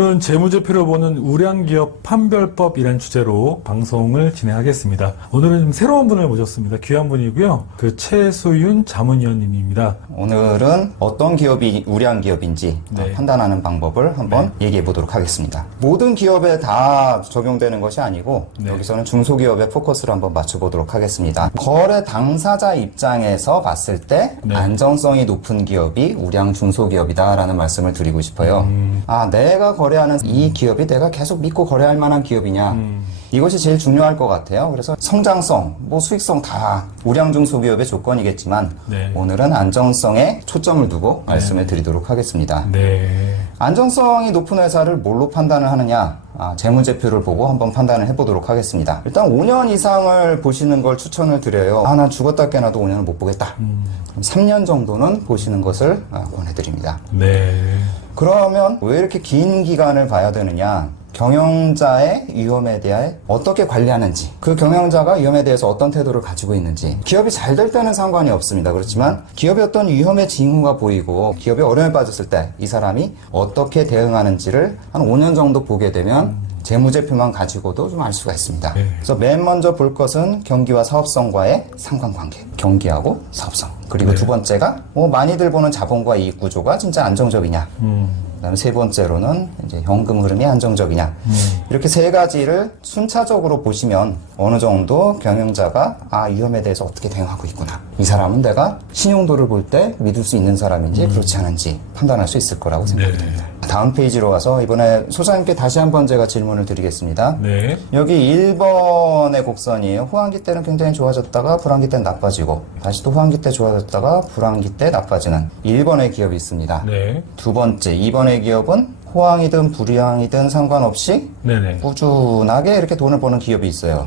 오늘은 재무제표를 보는 우량기업 판별법이라는 주제로 방송을 진행하겠습니다. 오늘은 좀 새로운 분을 모셨습니다. 귀한 분이고요. 최수윤 자문위원님입니다. 오늘은 어떤 기업이 우량 기업인지 판단하는 방법을 한번 얘기해 보도록 하겠습니다. 모든 기업에 다 적용되는 것이 아니고 여기서는 중소기업에 포커스를 한번 맞춰보도록 하겠습니다. 거래 당사자 입장에서 봤을 때 안정성이 높은 기업이 우량 중소기업이다라는 말씀을 드리고 싶어요. 내가 거래하는 이 기업이 내가 계속 믿고 거래할 만한 기업이냐, 이것이 제일 중요할 것 같아요. 그래서 성장성, 수익성 다 우량 중소기업의 조건이겠지만 오늘은 안정성에 초점을 두고 말씀을 드리도록 하겠습니다. 안정성이 높은 회사를 뭘로 판단을 하느냐? 재무제표를 보고 한번 판단을 해보도록 하겠습니다. 일단 5년 이상을 보시는 걸 추천을 드려요. 난 죽었다 깨나도 5년을 못 보겠다. 그럼 3년 정도는 보시는 것을 권해드립니다. 그러면 왜 이렇게 긴 기간을 봐야 되느냐? 경영자의 위험에 대해 어떻게 관리하는지, 그 경영자가 위험에 대해서 어떤 태도를 가지고 있는지. 기업이 잘 될 때는 상관이 없습니다. 그렇지만 기업의 어떤 위험의 징후가 보이고 기업이 어려움에 빠졌을 때 이 사람이 어떻게 대응하는지를 한 5년 정도 보게 되면 재무제표만 가지고도 좀 알 수가 있습니다. 그래서 맨 먼저 볼 것은 경기와 사업성과의 상관관계. 경기하고 사업성. 그리고 두 번째가 많이들 보는 자본과 이익 구조가 진짜 안정적이냐. 그다음에 세 번째로는 이제 현금 흐름이 안정적이냐. 이렇게 세 가지를 순차적으로 보시면 어느 정도 경영자가 위험에 대해서 어떻게 대응하고 있구나. 이 사람은 내가 신용도를 볼 때 믿을 수 있는 사람인지 그렇지 않은지 판단할 수 있을 거라고 생각이 듭니다. 다음 페이지로 가서 이번에 소장님께 다시 한번 제가 질문을 드리겠습니다. 여기 1번의 곡선이에요. 호황기 때는 굉장히 좋아졌다가 불황기 때는 나빠지고, 다시 또 호황기 때 좋아졌다가 불황기 때 나빠지는 1번의 기업이 있습니다. 두 번째 2번의 기업은 호황이든 불황이든 상관없이 꾸준하게 이렇게 돈을 버는 기업이 있어요.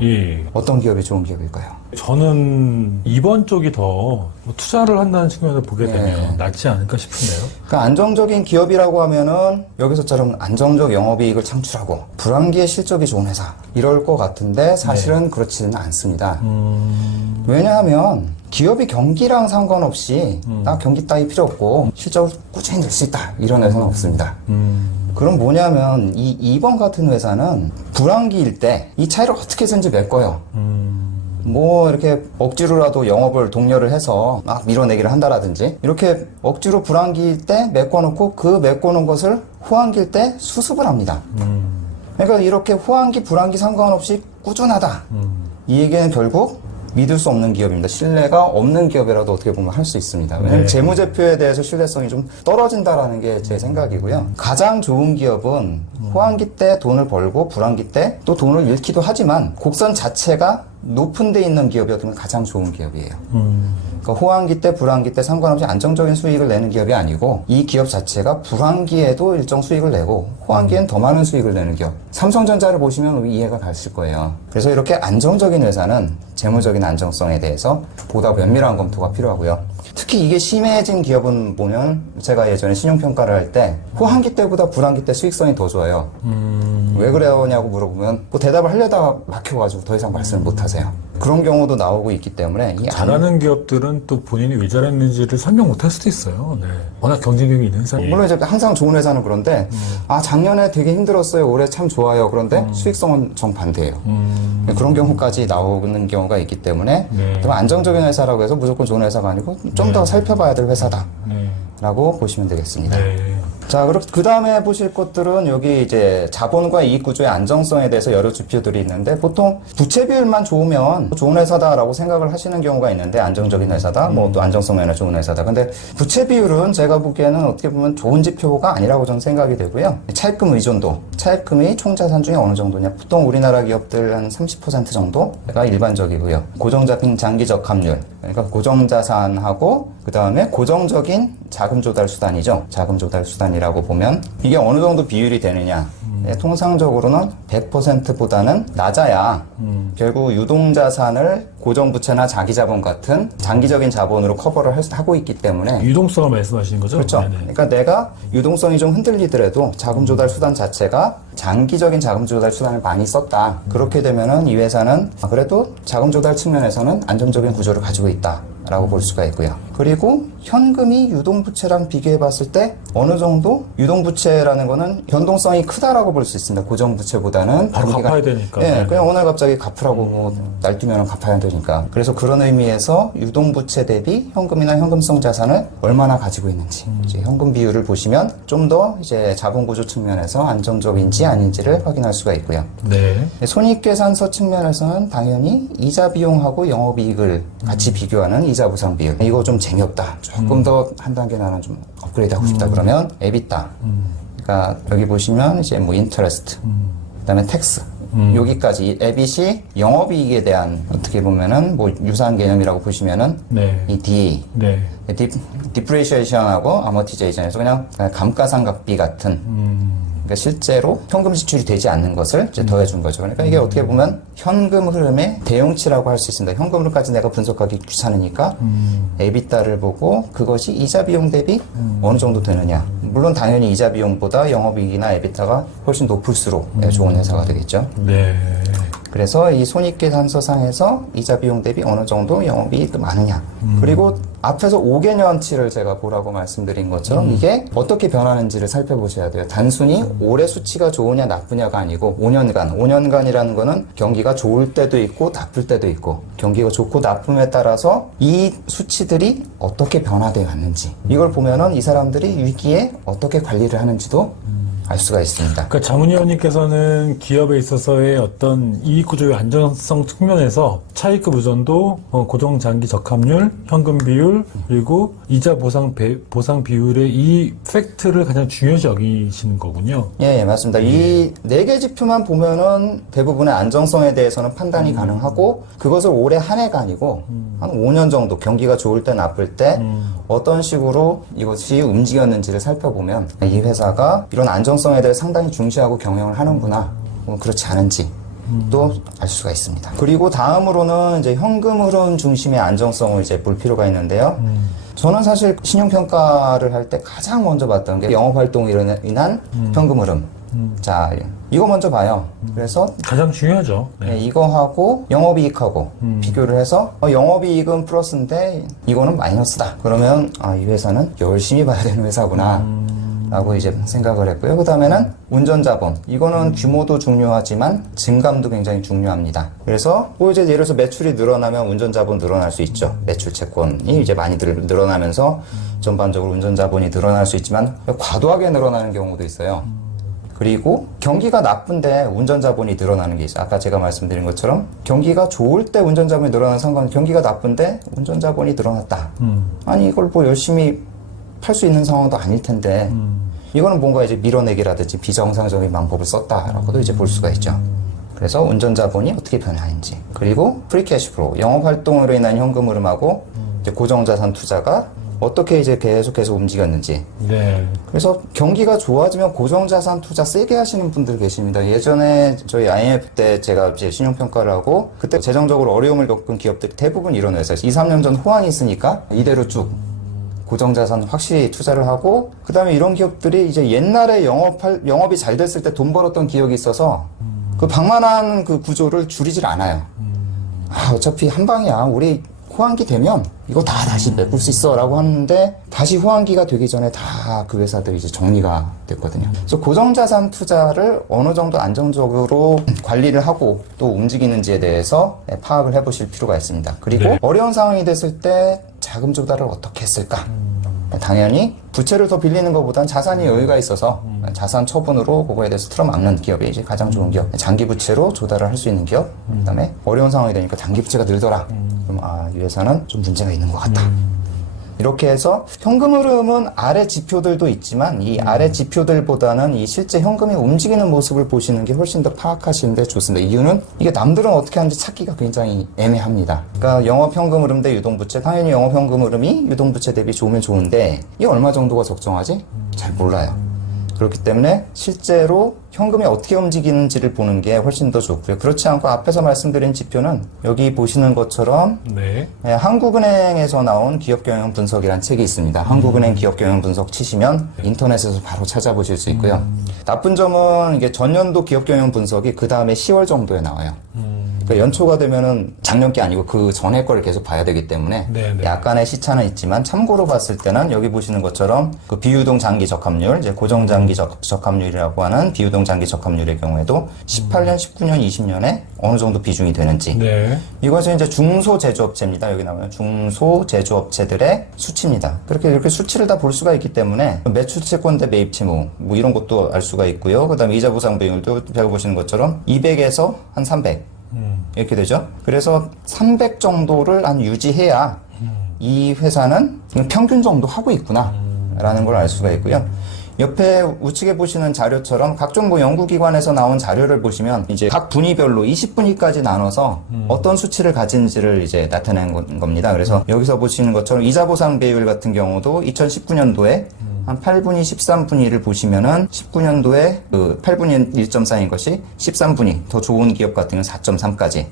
어떤 기업이 좋은 기업일까요? 저는 2번 쪽이 더 투자를 한다는 측면을 보게 되면 낫지 않을까 싶은데요. 그러니까 안정적인 기업이라고 하면은 여기서처럼 안정적 영업이익을 창출하고 불황기에 실적이 좋은 회사, 이럴 것 같은데 사실은 그렇지는 않습니다. 왜냐하면 기업이 경기랑 상관없이 나 경기 따위 필요 없고 실적을 꾸준히 낼 수 있다, 이런 회사는 없습니다. 그럼 뭐냐면 이 2번 같은 회사는 불황기일 때 이 차이를 어떻게 해서든지 메꿔요. 이렇게 억지로라도 영업을 독려를 해서 막 밀어내기를 한다라든지, 이렇게 억지로 불황기일 때 메꿔놓고 그 메꿔놓은 것을 호황기일 때 수습을 합니다. 그러니까 이렇게 호황기 불황기 상관없이 꾸준하다, 이 얘기는 결국 믿을 수 없는 기업입니다. 신뢰가 없는 기업이라도 어떻게 보면 할 수 있습니다. 왜냐하면 재무제표에 대해서 신뢰성이 좀 떨어진다라는 게 제 생각이고요. 가장 좋은 기업은 호황기 때 돈을 벌고 불황기 때 또 돈을 잃기도 하지만 곡선 자체가 높은 데 있는 기업이었으면 가장 좋은 기업이에요. 그러니까 호황기 때 불황기 때 상관없이 안정적인 수익을 내는 기업이 아니고, 이 기업 자체가 불황기에도 일정 수익을 내고 호황기엔 더 많은 수익을 내는 기업. 삼성전자를 보시면 이해가 가실 거예요. 그래서 이렇게 안정적인 회사는 재무적인 안정성에 대해서 보다 면밀한 검토가 필요하고요. 특히 이게 심해진 기업은 보면, 제가 예전에 신용평가를 할 때 호황기 때보다 불황기 때 수익성이 더 좋아요. 왜 그러냐고 물어보면 대답을 하려다가 막혀가지고 더 이상 말씀을 못 하세요. 그런 경우도 나오고 있기 때문에 잘하는 기업들은 또 본인이 왜 잘했는지를 설명 못 할 수도 있어요. 워낙 경쟁력이 있는 회사. 물론 이제 항상 좋은 회사는 그런데 작년에 되게 힘들었어요, 올해 참 좋아요, 그런데 수익성은 정반대예요. 그런 경우까지 나오는 경우가 있기 때문에 안정적인 회사라고 해서 무조건 좋은 회사가 아니고 좀 더 살펴봐야 될 회사다 라고 보시면 되겠습니다. 자, 그럼 그 다음에 보실 것들은 여기 이제 자본과 이익 구조의 안정성에 대해서 여러 지표들이 있는데, 보통 부채 비율만 좋으면 좋은 회사다라고 생각을 하시는 경우가 있는데, 안정적인 회사다, 또 안정성 면에 좋은 회사다. 근데 부채 비율은 제가 보기에는 어떻게 보면 좋은 지표가 아니라고 저는 생각이 되고요. 차입금 의존도, 차입금이 총자산 중에 어느 정도냐, 보통 우리나라 기업들 한 30% 정도가 일반적이고요. 고정자산 장기적 합률, 그러니까 고정자산하고 그 다음에 고정적인 자금 조달 수단이죠. 자금 조달 수단이라고 보면 이게 어느 정도 비율이 되느냐. 통상적으로는 100%보다는 낮아야 결국 유동자산을 고정부채나 자기자본 같은 장기적인 자본으로 커버를 하고 있기 때문에. 유동성을 말씀하시는 거죠? 그렇죠. 그러니까 내가 유동성이 좀 흔들리더라도 자금 조달 수단 자체가 장기적인 자금 조달 수단을 많이 썼다. 그렇게 되면은 이 회사는 그래도 자금 조달 측면에서는 안정적인 구조를 가지고 있다 라고 볼 수가 있고요. 그리고 현금이 유동부채랑 비교해 봤을 때 어느 정도 유동부채라는 거는 변동성이 크다라고 볼 수 있습니다. 고정부채보다는. 바로 갚아야 되니까. 네, 그냥 오늘 갑자기 갚으라고 뭐 날뛰면 갚아야 되니까. 그래서 그런 의미에서 유동부채 대비 현금이나 현금성 자산을 얼마나 가지고 있는지. 이제 현금 비율을 보시면 좀 더 이제 자본구조 측면에서 안정적인지 아닌지를 확인할 수가 있고요. 네. 손익계산서 측면에서는 당연히 이자 비용하고 영업이익을 같이 비교하는 이자 보상 비율. 이거 좀 재미없다. 조금 더 한 단계 나는 좀 업그레이드 하고 싶다. 그러면 EBITDA. 그러니까 여기 보시면 이제 뭐 인터레스트, 그다음에 텍스. 여기까지 이 EBIT이 영업이익에 대한 어떻게 보면은 뭐 유사한 개념이라고 보시면은 네. 이 D, 네. 디프레이션하고 아머티제이션에서 그냥 감가상각비 같은 그러니까 실제로 현금 지출이 되지 않는 것을 이제 더해준 거죠. 그러니까 이게 어떻게 보면 현금 흐름의 대응치라고 할 수 있습니다. 현금 흐름까지 내가 분석하기 귀찮으니까 EBITDA를 보고 그것이 이자 비용 대비 어느 정도 되느냐. 물론 당연히 이자 비용보다 영업이익이나 EBITDA가 훨씬 높을수록 좋은 회사가 되겠죠. 네. 그래서 이 손익계산서상에서 이자 비용 대비 어느 정도 영업이익이 많으냐. 그리고 앞에서 5개년치를 제가 보라고 말씀드린 것처럼 이게 어떻게 변하는지를 살펴보셔야 돼요. 단순히 올해 수치가 좋으냐 나쁘냐가 아니고 5년간이라는 거는 경기가 좋을 때도 있고 나쁠 때도 있고 경기가 좋고 나쁨에 따라서 이 수치들이 어떻게 변화되어 왔는지 이걸 보면은 이 사람들이 위기에 어떻게 관리를 하는지도 알 수가 있습니다. 그러니까 자문위원님께서는 기업에 있어서의 어떤 이익 구조의 안정성 측면에서 차익급 의존도, 고정 장기 적합률, 현금 비율, 그리고 이자 보상 비율의 이 팩트를 가장 중요시 여기시는 거군요. 예, 맞습니다. 이 4개 지표만 보면은 대부분의 안정성에 대해서는 판단이 가능하고 그것을 올해 한 해가 아니고 한 5년 정도 경기가 좋을 때 나쁠 때 어떤 식으로 이것이 움직였는지를 살펴보면 이 회사가 이런 안정성에 대해 상당히 중시하고 경영을 하는구나, 그렇지 않은지 또 알 수가 있습니다. 그리고 다음으로는 이제 현금 흐름 중심의 안정성을 이제 볼 필요가 있는데요. 저는 사실 신용평가를 할 때 가장 먼저 봤던 게 영업활동으로 인한 현금 흐름. 자, 이거 먼저 봐요. 그래서 가장 중요하죠. 네, 이거하고 영업이익하고 비교를 해서 영업이익은 플러스인데 이거는 마이너스다. 그러면 이 회사는 열심히 봐야 되는 회사구나 라고 이제 생각을 했고요. 그 다음에는 운전자본. 이거는 규모도 중요하지만 증감도 굉장히 중요합니다. 그래서 뭐 이제 예를 들어서 매출이 늘어나면 운전자본 늘어날 수 있죠. 매출 채권이 이제 많이 늘어나면서 전반적으로 운전자본이 늘어날 수 있지만 과도하게 늘어나는 경우도 있어요. 그리고 경기가 나쁜데 운전자본이 늘어나는 게 있어요. 아까 제가 말씀드린 것처럼 경기가 좋을 때 운전자본이 늘어나는 상관은 경기가 나쁜데 운전자본이 늘어났다. 아니 이걸 뭐 열심히 팔 수 있는 상황도 아닐 텐데 이거는 뭔가 이제 밀어내기라든지 비정상적인 방법을 썼다라고도 이제 볼 수가 있죠. 그래서 운전자본이 어떻게 변하는지, 그리고 프리캐시플로우, 영업활동으로 인한 현금 흐름하고 이제 고정자산 투자가 어떻게 이제 계속해서 움직였는지. 네. 그래서 경기가 좋아지면 고정자산 투자 세게 하시는 분들 계십니다. 예전에 저희 IMF 때 제가 이제 신용평가를 하고 그때 재정적으로 어려움을 겪은 기업들이 대부분 이런 회사에서 2, 3년 전 호황이 있으니까 이대로 쭉 고정자산 확실히 투자를 하고, 그 다음에 이런 기업들이 이제 옛날에 영업이 잘 됐을 때 돈 벌었던 기억이 있어서 그 방만한 그 구조를 줄이질 않아요. 어차피 한 방이야. 우리 호황기 되면 이거 다 다시 메꿀 수 있어 라고 하는데 다시 호황기가 되기 전에 다 그 회사들이 이제 정리가 됐거든요. 그래서 고정자산 투자를 어느 정도 안정적으로 관리를 하고 또 움직이는지에 대해서 파악을 해보실 필요가 있습니다. 그리고 네. 어려운 상황이 됐을 때 자금 조달을 어떻게 했을까? 당연히 부채를 더 빌리는 것보단 자산이 여유가 있어서 자산 처분으로 그거에 대해서 틀어막는 기업이 이제 가장 좋은 기업. 장기 부채로 조달을 할 수 있는 기업. 그다음에 어려운 상황이 되니까 단기 부채가 늘더라. 그럼 이 회사는 좀 문제가 있는 것 같다. 이렇게 해서 현금 흐름은 아래 지표들도 있지만 이 아래 지표들보다는 이 실제 현금이 움직이는 모습을 보시는 게 훨씬 더 파악하시는 데 좋습니다. 이유는 이게 남들은 어떻게 하는지 찾기가 굉장히 애매합니다. 그러니까 영업 현금 흐름 대 유동부채, 당연히 영업 현금 흐름이 유동부채 대비 좋으면 좋은데 이게 얼마 정도가 적정하지? 잘 몰라요. 그렇기 때문에 실제로 현금이 어떻게 움직이는지를 보는 게 훨씬 더 좋고요. 그렇지 않고 앞에서 말씀드린 지표는 여기 보시는 것처럼 네. 한국은행에서 나온 기업경영 분석이라는 책이 있습니다. 한국은행 기업경영 분석 치시면 인터넷에서 바로 찾아보실 수 있고요. 나쁜 점은 이게 전년도 기업경영 분석이 그 다음에 10월 정도에 나와요. 그러니까 연초가 되면은 작년 게 아니고 그 전에 거를 계속 봐야 되기 때문에 네네. 약간의 시차는 있지만 참고로 봤을 때는 여기 보시는 것처럼 그 비유동 장기 적합률, 이제 고정 장기 적합률이라고 하는 비유동 장기 적합률의 경우에도 18년, 19년, 20년에 어느 정도 비중이 되는지. 네. 이것은 이제 중소제조업체입니다. 여기 나오는 중소제조업체들의 수치입니다. 그렇게 이렇게 수치를 다 볼 수가 있기 때문에 매출 채권 대 매입 채무 뭐 이런 것도 알 수가 있고요. 그다음에 이자 보상 비율도 제가 보시는 것처럼 200에서 한 300 이렇게 되죠. 그래서 300 정도를 한 유지해야 이 회사는 평균 정도 하고 있구나라는 걸 알 수가 있고요. 옆에 우측에 보시는 자료처럼 각종 뭐 연구기관에서 나온 자료를 보시면 이제 각 분위별로 20분위까지 나눠서 어떤 수치를 가진지를 이제 나타낸 겁니다. 그래서 여기서 보시는 것처럼 이자 보상 배율 같은 경우도 2019년도에 한 8분위, 13분위를 보시면은 19년도에 그 8분위 1.4인 것이 13분위, 더 좋은 기업 같은 경우는 4.3까지.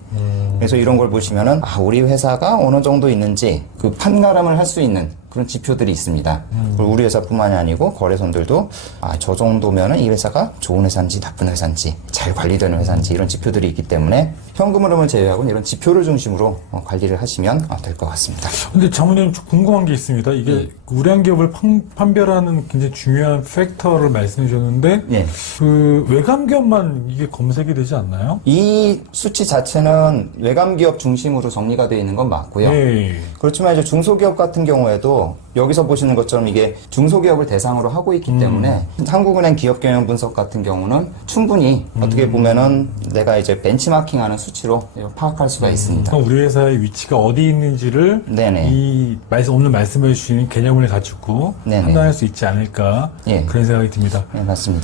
그래서 이런 걸 보시면은 아, 우리 회사가 어느 정도 있는지 그 판가름을 할 수 있는 그런 지표들이 있습니다. 그리고 우리 회사뿐만이 아니고 거래손들도 아, 저 정도면은 이 회사가 좋은 회사인지 나쁜 회사인지 잘 관리되는 회사인지 이런 지표들이 있기 때문에 현금 흐름을 제외하고는 이런 지표를 중심으로 관리를 하시면 될 것 같습니다. 근데 장모님 궁금한 게 있습니다. 이게 우량 기업을 판별하는 굉장히 중요한 팩터를 말씀해 주셨는데 예. 그 외감 기업만 이게 검색이 되지 않나요? 이 수치 자체는 외감 기업 중심으로 정리가 되어 있는 건 맞고요. 예. 그렇지만 이제 중소기업 같은 경우에도 여기서 보시는 것처럼 이게 중소기업을 대상으로 하고 있기 때문에 한국은행 기업 경영 분석 같은 경우는 충분히 어떻게 보면은 내가 이제 벤치마킹하는 수치로 파악할 수가 있습니다. 그럼 우리 회사의 위치가 어디 있는지를 네네. 이 오늘 말씀해 주신 개념을 가지고 네네. 판단할 수 있지 않을까 예. 그런 생각이 듭니다. 네, 맞습니다.